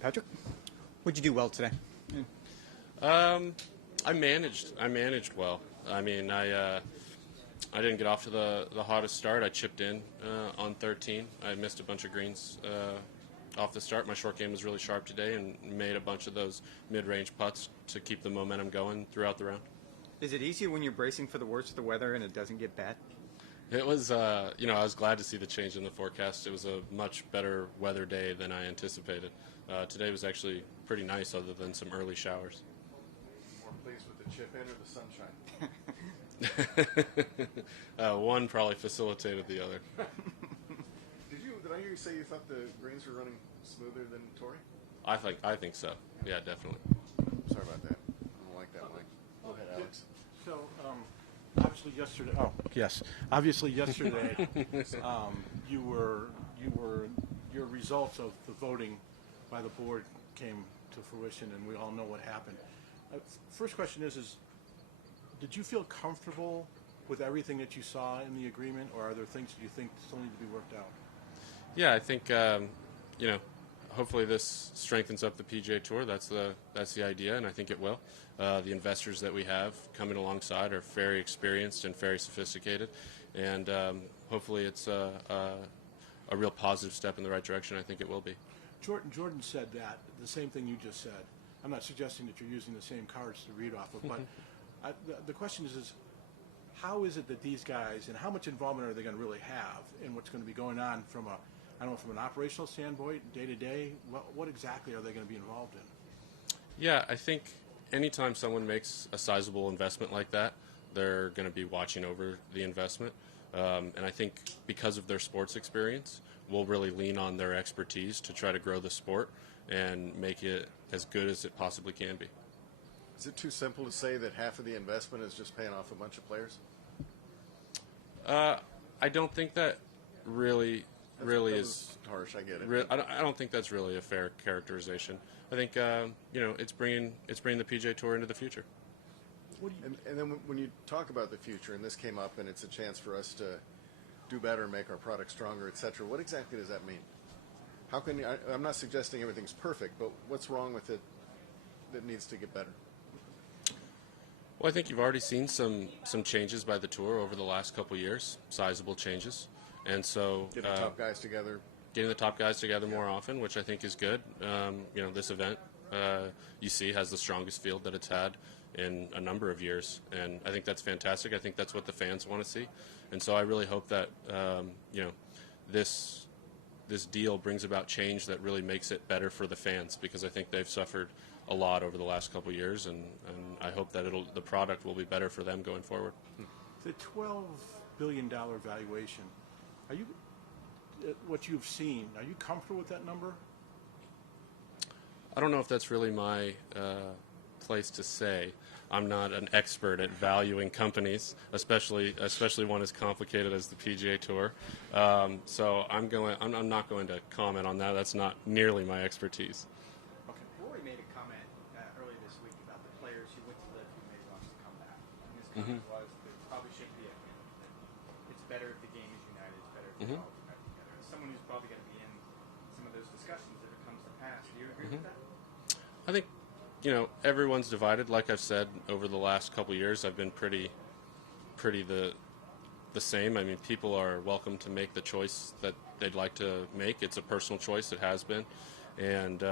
Patrick, what'd you do well today? I managed well. I mean, I didn't get off to the hottest start. I chipped in on 13. I missed a bunch of greens off the start. My short game was really sharp today and made a bunch of those mid-range putts to keep the momentum going throughout the round. Is it easier when you're bracing for the worst of the weather and it doesn't get bad? It was, I was glad to see the change in the forecast. It was a much better weather day than I anticipated. Today was actually pretty nice other than some early showers. More pleased with the chip in or the sunshine? One probably facilitated the other. Did I hear you say you thought the greens were running smoother than Torrey? I think so. Yeah, definitely. Sorry about that. I don't like that, Mike. Go ahead, Alex. So, obviously yesterday. Oh, yes. Obviously yesterday, your results of the voting by the board came to fruition, and we all know what happened. First question is did you feel comfortable with everything that you saw in the agreement, or are there things that you think still need to be worked out? Yeah, I think hopefully this strengthens up the PGA Tour. That's the idea, and I think it will. The investors that we have coming alongside are very experienced and very sophisticated, and hopefully it's a real positive step in the right direction. I think it will be. Jordan said that, the same thing you just said. I'm not suggesting that you're using the same cards to read off of, but the question is how is it that these guys, and how much involvement are they going to really have in what's going to be going on from an operational standpoint, day to day? What exactly are they going to be involved in? Yeah, I think anytime someone makes a sizable investment like that, they're going to be watching over the investment. And I think because of their sports experience, we'll really lean on their expertise to try to grow the sport and make it as good as it possibly can be. Is it too simple to say that half of the investment is just paying off a bunch of players? I don't think that really is harsh. I get it. I don't think that's really a fair characterization. I think it's bringing the PGA Tour into the future. And then when you talk about the future, and this came up, and it's a chance for us to do better, make our product stronger, etc. What exactly does that mean? How can I'm not suggesting everything's perfect, but what's wrong with it that needs to get better? Well, I think you've already seen some changes by the tour over the last couple of years, sizable changes, and so getting the top guys together. Getting the top guys together more often, which I think is good. This event you see has the strongest field that it's had in a number of years, and I think that's fantastic. I think that's what the fans want to see, and so I really hope that this deal brings about change that really makes it better for the fans, because I think they've suffered a lot over the last couple of years, and I hope that the product will be better for them going forward. The $12 billion valuation, are you what you've seen? Are you comfortable with that number? I don't know if that's really my place to say. I'm not an expert at valuing companies, especially one as complicated as the PGA Tour. So I'm not going to comment on that. That's not nearly my expertise. Okay. Rory made a comment earlier this week about the players who went to live who maybe wants to come back. And his comment was there probably should be it's better if the game is united. It's better if we're all united together. As someone who's probably going to be in some of those discussions if it comes to pass, do you agree with that? I think, everyone's divided. Like I've said, over the last couple of years, I've been pretty the same. I mean, people are welcome to make the choice that they'd like to make. It's a personal choice. It has been. And,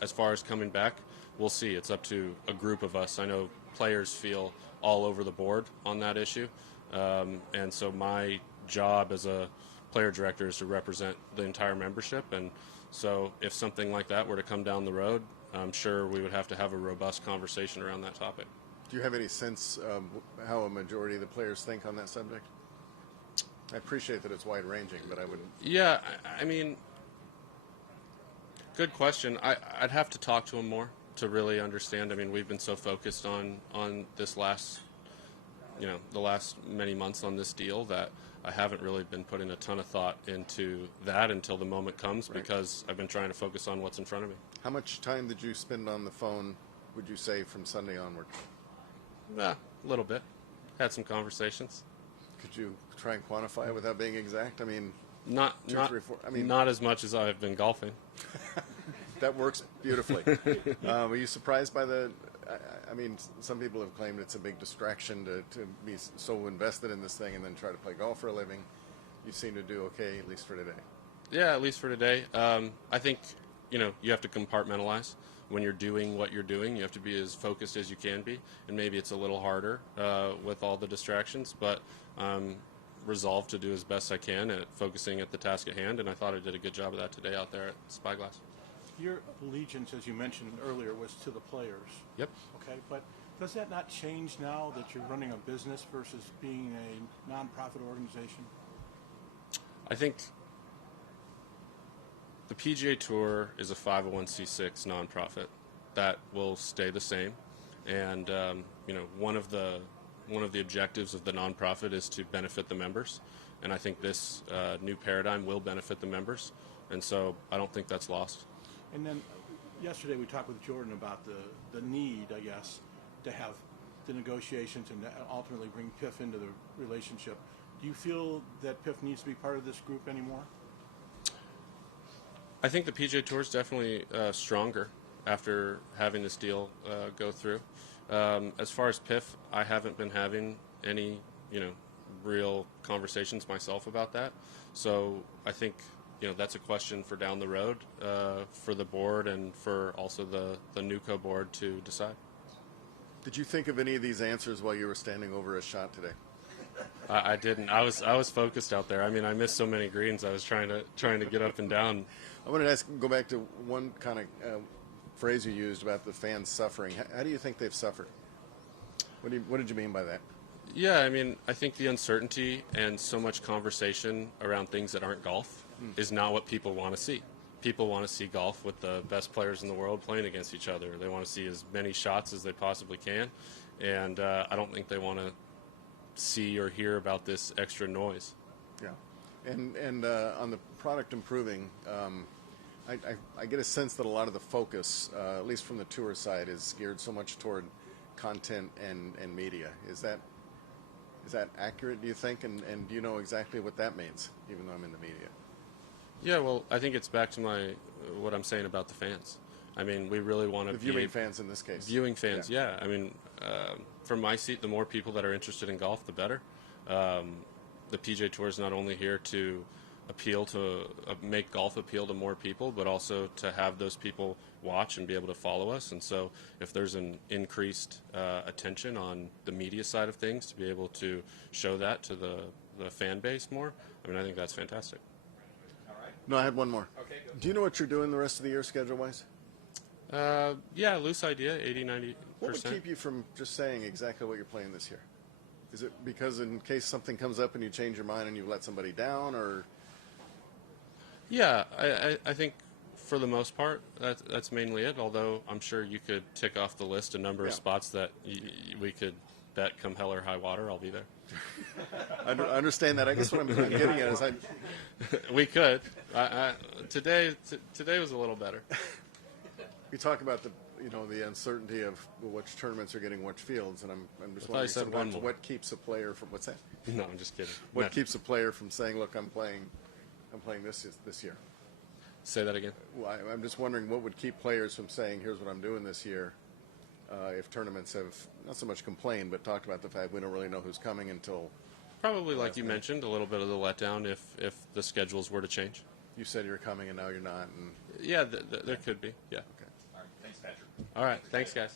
as far as coming back, we'll see. It's up to a group of us. I know players feel all over the board on that issue. And so my job as a player director is to represent the entire membership. And so if something like that were to come down the road, I'm sure we would have to have a robust conversation around that topic. Do you have any sense of how a majority of the players think on that subject? I appreciate that it's wide-ranging, but I wouldn't... Yeah, I mean, good question. I'd have to talk to them more to really understand. I mean, we've been so focused on this last, the last many months on this deal that I haven't really been putting a ton of thought into that until the moment comes, right, because I've been trying to focus on what's in front of me. How much time did you spend on the phone, would you say, from Sunday onward? A little bit. Had some conversations. Could you try and quantify it without being exact? I mean, not 2, 3, 4. I mean, not as much as I've been golfing. That works beautifully. Were you surprised by the? I mean, some people have claimed it's a big distraction to be so invested in this thing and then try to play golf for a living. You seem to do okay, at least for today. Yeah, at least for today. I think, you have to compartmentalize. When you're doing what you're doing, you have to be as focused as you can be, and maybe it's a little harder with all the distractions, but I'm resolved to do as best I can at focusing at the task at hand, and I thought I did a good job of that today out there at Spyglass. Your allegiance, as you mentioned earlier, was to the players. Yep. Okay, but does that not change now that you're running a business versus being a nonprofit organization? I think the PGA Tour is a 501c6 nonprofit. That will stay the same, and one of the objectives of the nonprofit is to benefit the members, and I think this new paradigm will benefit the members, and so I don't think that's lost. And then yesterday we talked with Jordan about the need, I guess, to have the negotiations and ultimately bring PIF into the relationship. Do you feel that PIF needs to be part of this group anymore? I think the PGA Tour is definitely stronger after having this deal go through. As far as PIF, I haven't been having any, real conversations myself about that. So I think, that's a question for down the road for the board and for also the NUCO board to decide. Did you think of any of these answers while you were standing over a shot today? I didn't. I was focused out there. I mean, I missed so many greens. I was trying to get up and down. I wanted to go back to one kind of phrase you used about the fans suffering. How do you think they've suffered? What did you mean by that? Yeah, I mean, I think the uncertainty and so much conversation around things that aren't golf is not what people want to see. People want to see golf with the best players in the world playing against each other. They want to see as many shots as they possibly can, and I don't think they want to see or hear about this extra noise. Yeah, and on the product improving, I get a sense that a lot of the focus, at least from the tour side, is geared so much toward content and media. Is that accurate, do you think? And do you know exactly what that means, even though I'm in the media? Yeah, well, I think it's back to what I'm saying about the fans. I mean, we really want to the viewing fans in this case. Viewing fans, yeah. I mean, from my seat, the more people that are interested in golf, the better. The PGA Tour is not only here to appeal to make golf appeal to more people, but also to have those people watch and be able to follow us. And so if there's an increased attention on the media side of things to be able to show that to the fan base more, I mean, I think that's fantastic. All right. No, I had one more. Okay, go. Do you know what you're doing the rest of the year schedule-wise? Yeah, loose idea, 80-90%. What would keep you from just saying exactly what you're playing this year? Is it because in case something comes up and you change your mind and you let somebody down, or? Yeah, I think for the most part that's mainly it, although I'm sure you could tick off the list a number of spots that we could bet come hell or high water I'll be there. I understand that. I guess what I'm getting at is we could. Today was a little better. We talk about the uncertainty of which tournaments are getting which fields, and I'm just wondering sometimes what keeps a player from what's that? No, I'm just kidding. What keeps a player from saying, "Look, I'm playing this year." Say that again. Well, I'm just wondering what would keep players from saying, "Here's what I'm doing this year." If tournaments have not so much complained, but talked about the fact we don't really know who's coming until. Probably, like you mentioned, a little bit of the letdown if the schedules were to change. You said you're coming and now you're not. And yeah, there could be. Yeah. Okay. All right. Thanks, Patrick. All right. Thanks, guys.